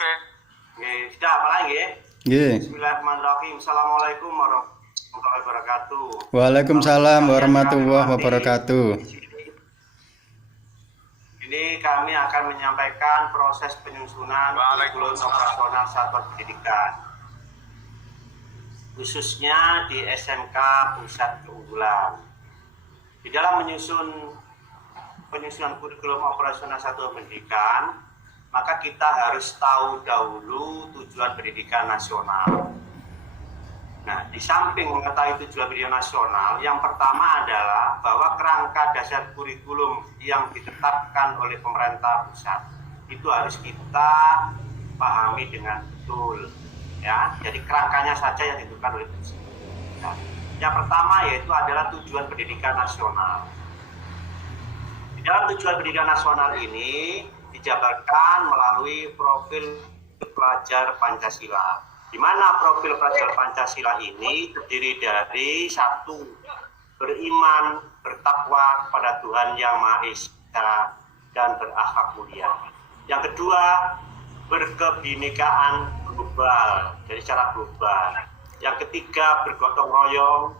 Oke. Sudah apa lagi ya? Nggih. Bismillahirrahmanirrahim. Assalamualaikum warahmatullahi wabarakatuh. Waalaikumsalam warahmatullahi wabarakatuh. Ini kami akan menyampaikan proses penyusunan kurikulum operasional satuan pendidikan, khususnya di SMK Pusat Keunggulan. Di dalam penyusunan kurikulum operasional satuan pendidikan, maka kita harus tahu dahulu tujuan pendidikan nasional. Nah, di samping mengetahui tujuan pendidikan nasional, yang pertama adalah bahwa kerangka dasar kurikulum yang ditetapkan oleh pemerintah pusat itu harus kita pahami dengan betul, ya. Jadi kerangkanya saja yang ditentukan oleh pusat. Nah, yang pertama yaitu adalah tujuan pendidikan nasional. Di dalam tujuan pendidikan nasional ini dijabarkan melalui profil pelajar Pancasila, di mana profil pelajar Pancasila ini terdiri dari satu, beriman, bertakwa kepada Tuhan Yang Maha Esa dan berakhlak mulia. Yang kedua, berkebinekaan global, jadi secara global. Yang ketiga, bergotong royong.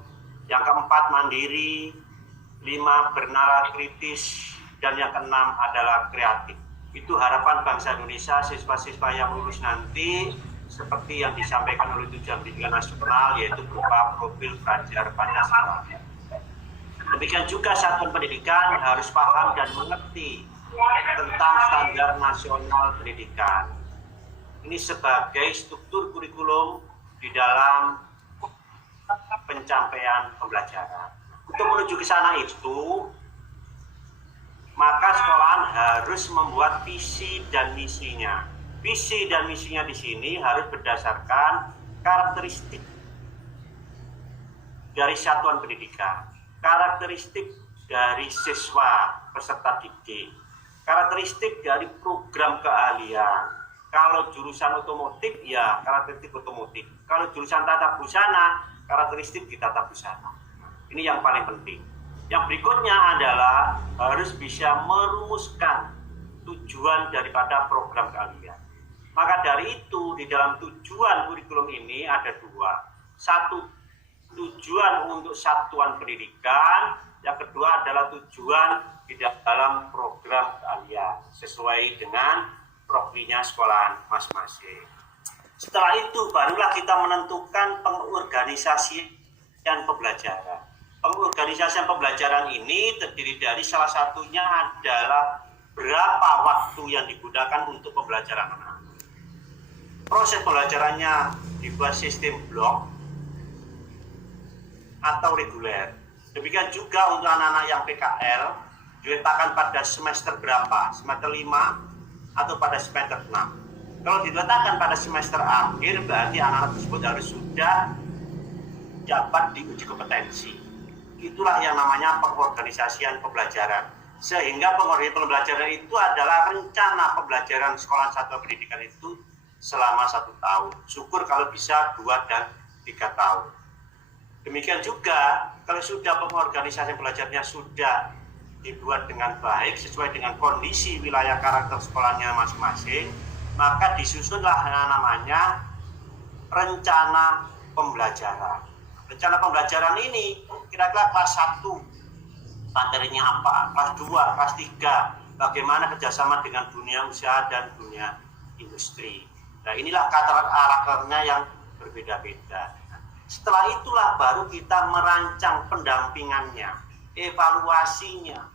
Yang keempat, mandiri. 5, bernalar kritis. Dan yang keenam adalah kreatif. Itu harapan bangsa Indonesia, siswa-siswa yang lulus nanti, seperti yang disampaikan oleh tujuan pendidikan nasional, yaitu berupa profil pelajar Pancasila. Demikian juga satuan pendidikan harus paham dan mengerti tentang standar nasional pendidikan. Ini sebagai struktur kurikulum di dalam pencapaian pembelajaran. Untuk menuju ke sana itu, maka sekolahan harus membuat visi dan misinya. Visi dan misinya di sini harus berdasarkan karakteristik dari satuan pendidikan, karakteristik dari siswa peserta didik, karakteristik dari program keahlian. Kalau jurusan otomotif, ya karakteristik otomotif. Kalau jurusan tata busana, karakteristik di tata busana. Ini yang paling penting. Yang berikutnya adalah harus bisa merumuskan tujuan daripada program keahlian. Maka dari itu di dalam tujuan kurikulum ini ada dua. Satu, tujuan untuk satuan pendidikan. Yang kedua adalah tujuan di dalam program keahlian sesuai dengan profilnya sekolahan masing-masing. Setelah itu barulah kita menentukan pengorganisasian pembelajaran. Pengorganisasian pembelajaran ini terdiri dari salah satunya adalah berapa waktu yang digunakan untuk pembelajaran anak. Proses pembelajarannya dibuat sistem blok atau reguler. Demikian juga untuk anak-anak yang PKL diletakkan pada semester berapa? Semester 5 atau pada semester 6. Kalau diletakkan pada semester akhir, berarti anak-anak tersebut harus sudah dapat diuji kompetensi. Itulah yang namanya pengorganisasian pembelajaran. Sehingga pengorganisasian pembelajaran itu adalah rencana pembelajaran sekolah satuan pendidikan itu selama 1 tahun. Syukur kalau bisa 2 dan 3 tahun. Demikian juga kalau sudah pengorganisasian pembelajarannya sudah dibuat dengan baik sesuai dengan kondisi wilayah karakter sekolahnya masing-masing, maka disusunlah yang namanya rencana pembelajaran. Rencana pembelajaran ini kira-kira kelas 1 materinya apa, kelas 2, kelas 3 bagaimana kerjasama dengan dunia usaha dan dunia industri. Nah, inilah karakternya yang berbeda-beda. Setelah itulah baru kita merancang pendampingannya, evaluasinya,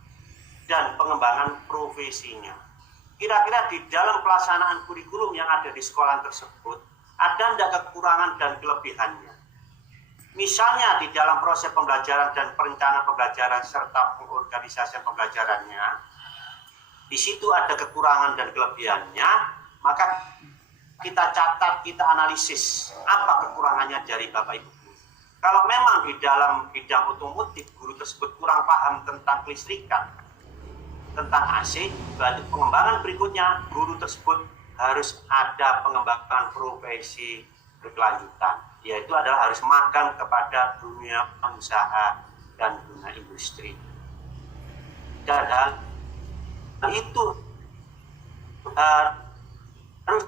dan pengembangan profesinya. Kira-kira di dalam pelaksanaan kurikulum yang ada di sekolah tersebut, ada tidak kekurangan dan kelebihannya? Misalnya di dalam proses pembelajaran dan perencanaan pembelajaran serta pengorganisasian pembelajarannya, di situ ada kekurangan dan kelebihannya, maka kita catat, kita analisis apa kekurangannya dari Bapak Ibu guru. Kalau memang di dalam bidang otomotif guru tersebut kurang paham tentang kelistrikan, tentang AC, berarti pengembangan berikutnya guru tersebut harus ada pengembangan profesi berkelanjutan, yaitu adalah harus magang kepada dunia usaha dan dunia industri. Dan hal itu harus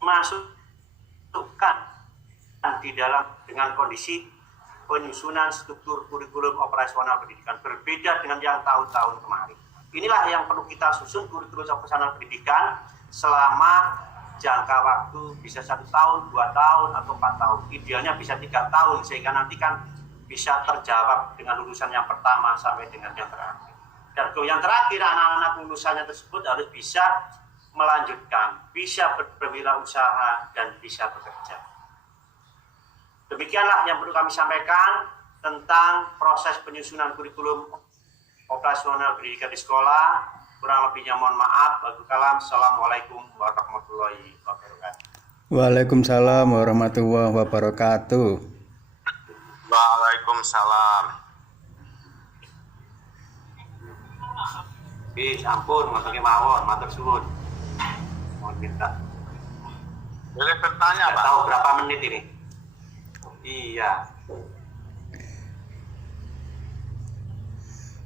dimasukkan di dalam dengan kondisi penyusunan struktur kurikulum operasional pendidikan berbeda dengan yang tahun-tahun kemarin. Inilah yang perlu kita susun kurikulum operasional pendidikan selama jangka waktu bisa 1 tahun, 2 tahun, atau 4 tahun. Idealnya bisa 3 tahun sehingga nanti kan bisa terjawab dengan lulusan yang pertama sampai dengan yang terakhir. Dan yang terakhir, anak-anak lulusannya tersebut harus bisa melanjutkan, bisa berwirausaha dan bisa bekerja. Demikianlah yang perlu kami sampaikan tentang proses penyusunan kurikulum operasional pendidikan di sekolah. Kurang lebihnya mohon maaf. Assalamualaikum warahmatullahi wabarakatuh. Waalaikumsalam warahmatullahi wabarakatuh. Waalaikumsalam. Ampun, matur kemawon, matur suwun. Mohon minta. Boleh bertanya, Tidak Pak? tahu berapa menit ini? Iya.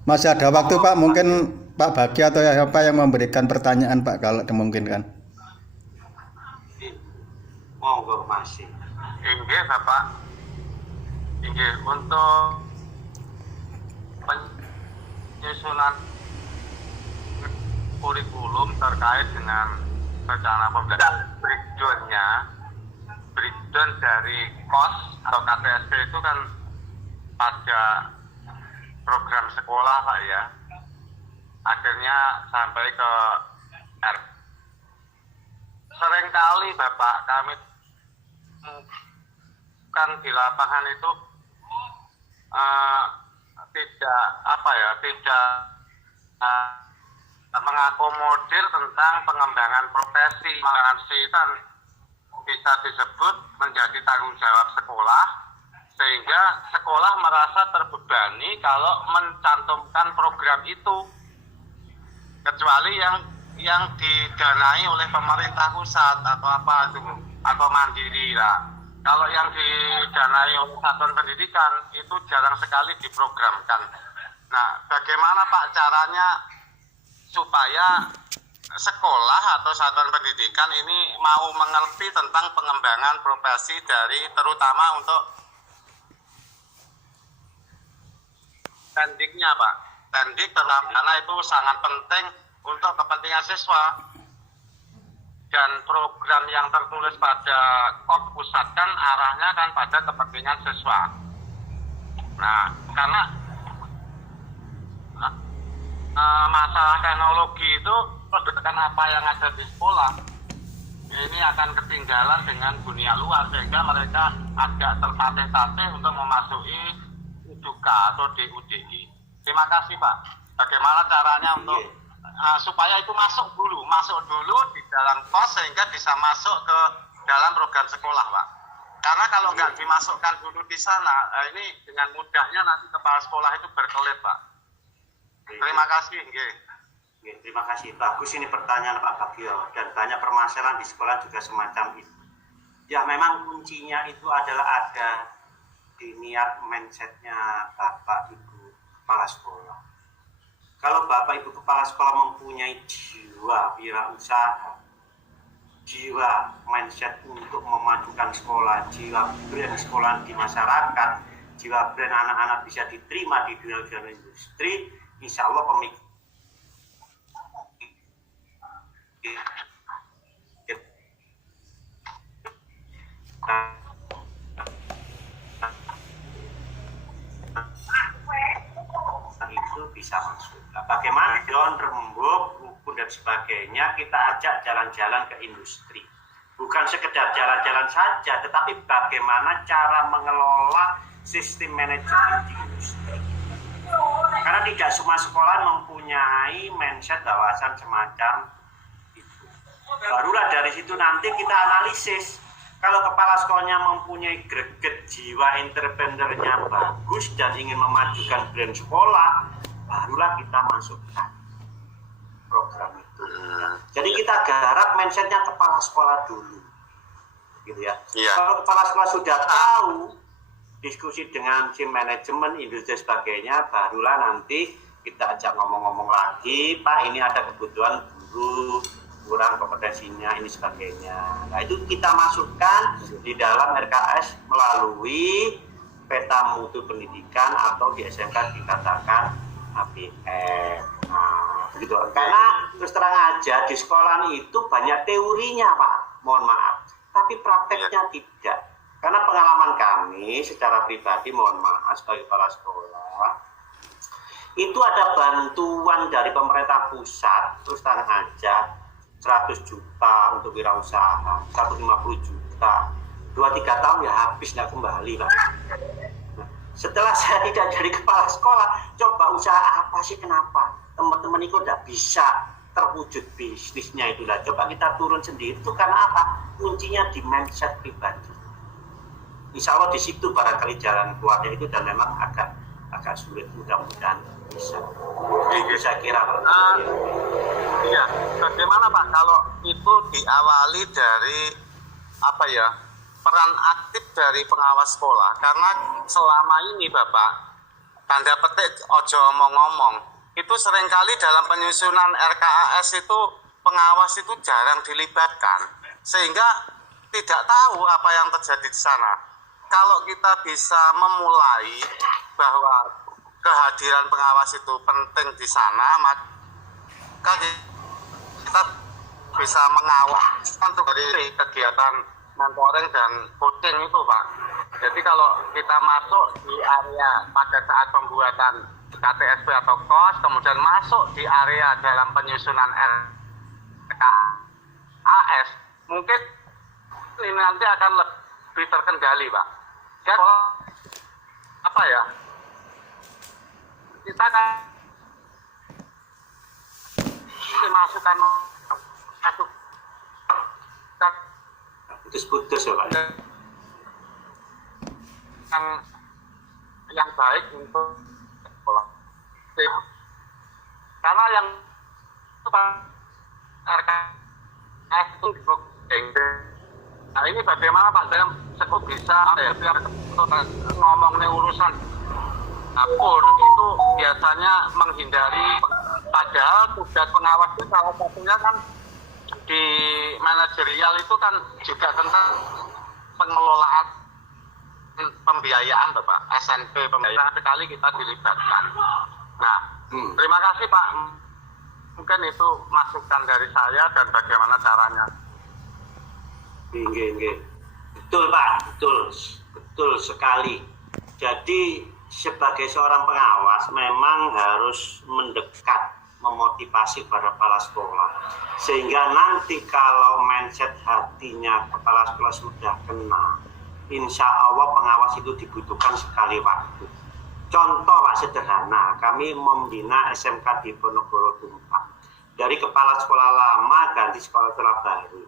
Masih ada waktu Pak, mungkin Pak Bagi atau siapa yang memberikan pertanyaan Pak kalau dimungkinkan. Monggo masih. Inggih, Bapak. Inggih, untuk penyusunan kurikulum terkait dengan rencana pembelajaran breakdown dari KOS atau KTSP itu kan pada program sekolah, Pak, ya. Akhirnya sampai ke R. Seringkali Bapak kami kan di lapangan itu tidak mengakomodir tentang pengembangan profesi. Profesi kan bisa disebut menjadi tanggung jawab sekolah, sehingga sekolah merasa terbebani kalau mencantumkan program itu, kecuali yang didanai oleh pemerintah pusat atau apa itu, atau mandiri lah. Kalau yang didanai oleh satuan pendidikan itu jarang sekali diprogramkan. Nah, bagaimana Pak caranya supaya sekolah atau satuan pendidikan ini mau mengerti tentang pengembangan profesi dari, terutama untuk tendiknya, Pak. Tendik karena itu sangat penting untuk kepentingan siswa. Dan program yang tertulis pada KOP pusat kan arahnya kan pada kepentingan siswa. Nah, karena masalah teknologi itu berdasarkan apa yang ada di sekolah, ini akan ketinggalan dengan dunia luar, sehingga mereka agak tertatih-tatih untuk memasuki UDUK atau DUDI. Terima kasih, Pak. Bagaimana caranya untuk supaya itu masuk dulu di dalam KOS sehingga bisa masuk ke dalam program sekolah, Pak. Karena kalau nggak dimasukkan dulu di sana, ini dengan mudahnya nanti kepala sekolah itu berkelit, Pak. Terima kasih. Terima kasih. Bagus ini pertanyaan Pak Bagio, dan banyak permasalahan di sekolah juga semacam itu. Ya, memang kuncinya itu adalah ada di niat mindsetnya Bapak Ibu kepala sekolah. Kalau Bapak Ibu kepala sekolah mempunyai jiwa wirausaha, jiwa mindset untuk memajukan sekolah, jiwa brand sekolah di masyarakat, jiwa brand anak-anak bisa diterima di dunia industri, insya Allah pemikiran itu bisa masuk. Nah, bagaimana John, rembuk, ukur dan sebagainya, kita ajak jalan-jalan ke industri. Bukan sekedar jalan-jalan saja, tetapi bagaimana cara mengelola sistem manajemen di industri. Karena tidak semua sekolah mempunyai mindset wawasan semacam itu. Barulah dari situ nanti kita analisis. Kalau kepala sekolahnya mempunyai greget jiwa entrepreneurnya bagus dan ingin memajukan brand sekolah, barulah kita masukkan program itu. Jadi kita garap mindsetnya kepala sekolah dulu, gitu ya. Iya. Kalau kepala sekolah sudah tahu, diskusi dengan tim manajemen, industri sebagainya, barulah nanti kita ajak ngomong-ngomong lagi, Pak, ini ada kebutuhan guru, kurang kompetensinya ini sebagainya. Nah itu kita masukkan di dalam RKS melalui peta mutu pendidikan atau di SMK dikatakan APM. Nah, begitu. Karena terus terang aja di sekolah itu banyak teorinya Pak, mohon maaf, tapi prakteknya tidak. Karena pengalaman kami secara pribadi, mohon maaf sebagai kepala sekolah, itu ada bantuan dari pemerintah pusat, terus terang aja 100 juta untuk wirausaha, 150 juta, 2-3 tahun ya habis, nggak kembali Pak. Nah, setelah saya tidak jadi kepala sekolah, coba usaha apa sih, kenapa teman-teman itu udah bisa terwujud bisnisnya itu lah. Coba kita turun sendiri, itu karena apa? Kuncinya di mindset pribadi. Insya Allah di situ barangkali jalan keluarnya itu, dan memang agak sulit, mudah-mudahan bisa. Itu saya kira Pak. Iya, bagaimana Pak kalau itu diawali dari apa ya, peran aktif dari pengawas sekolah? Karena selama ini Bapak, tanda petik ojo omong-omong, itu seringkali dalam penyusunan RKAS itu pengawas itu jarang dilibatkan, sehingga tidak tahu apa yang terjadi di sana. Kalau kita bisa memulai bahwa kehadiran pengawas itu penting di sana, maka kita bisa mengawal untuk dari kegiatan mentoring dan coaching itu Pak. Jadi kalau kita masuk di area pada saat pembuatan KTSP atau KOS, kemudian masuk di area dalam penyusunan RKAS, mungkin ini nanti akan lebih terkendali Pak. Ya, apa ya, kita kan masukkan putus ya Pak. Yang baik untuk sekolah. Karena yang RKS itu nah ini bagaimana Pak dalam sekut bisa ya biar ngomongnya urusan dapur itu biasanya menghindari, padahal tugas pengawas itu salah satunya kan di manajerial itu kan juga tentang pengelolaan pembiayaan Pak, SNP pembiayaan, sekali kita dilibatkan. Nah, terima kasih Pak, mungkin itu masukan dari saya dan bagaimana caranya. Betul Pak, betul sekali. Jadi sebagai seorang pengawas memang harus mendekat, memotivasi para kepala sekolah, sehingga nanti kalau mindset hatinya kepala sekolah sudah kena, insya Allah pengawas itu dibutuhkan sekali waktu. Contoh Pak sederhana, kami membina SMK di Ponorogo Tumpak, dari kepala sekolah lama ganti kepala sekolah baru.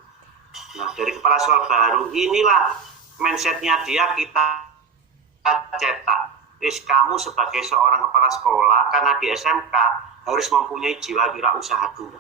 Nah, dari kepala sekolah baru inilah mindsetnya dia kita cetak. Kamu sebagai seorang kepala sekolah, karena di SMK harus mempunyai jiwa wirausaha dulu.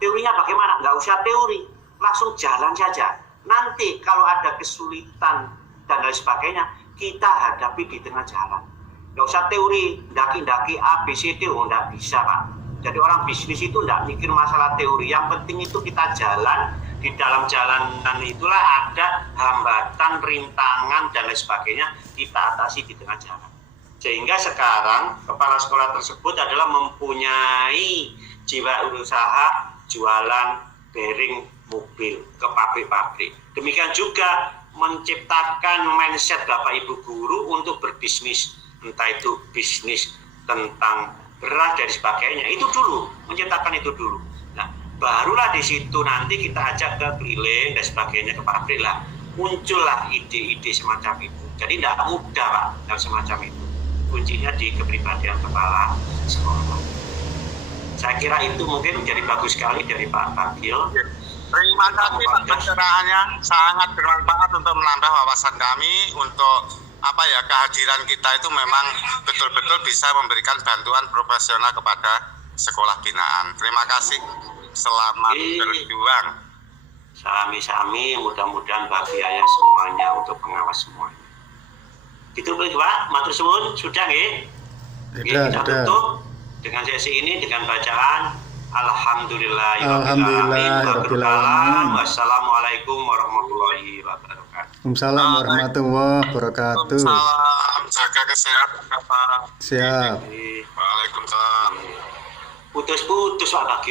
Teorinya bagaimana? Nggak usah teori, langsung jalan saja. Nanti kalau ada kesulitan dan lain sebagainya, kita hadapi di tengah jalan. Nggak usah teori, daki-daki A, B, C, D, nggak bisa Pak. Jadi orang bisnis itu tidak mikir masalah teori. Yang penting itu kita jalan, di dalam jalanan itulah ada hambatan, rintangan dan lain sebagainya, kita atasi di tengah jalan. Sehingga sekarang kepala sekolah tersebut adalah mempunyai jiwa usaha jualan bearing mobil ke pabrik-pabrik. Demikian juga menciptakan mindset Bapak Ibu guru untuk berbisnis, entah itu bisnis tentang beras dan sebagainya, itu dulu, menciptakan itu dulu. Nah, barulah di situ nanti kita ajak ke keliling dan sebagainya, ke pabrik lah, muncullah ide-ide semacam itu. Jadi tidak mudah Pak, dan semacam itu. Kuncinya di kepribadian kepala sekolah. Saya kira itu mungkin menjadi bagus sekali dari Pak Bagil. Terima kasih Pak pencerahannya, sangat bermanfaat untuk menambah wawasan kami untuk kehadiran kita itu memang betul-betul bisa memberikan bantuan profesional kepada sekolah binaan. Terima kasih, selamat berjuang. Sami-sami, mudah-mudahan bahagia semuanya untuk pengawas semuanya. Gitu Pak, matur suwun, sudah nggih? Kita tutup dengan sesi ini dengan bacaan Alhamdulillahirabbil alamin. Wassalamualaikum warahmatullahi wabarakatuh. Waalaikumsalam warahmatullahi wabarakatuh. Salam, jaga kesehatan Bapak. Siap. Waalaikumsalam. Putus-putus Pak Bagio.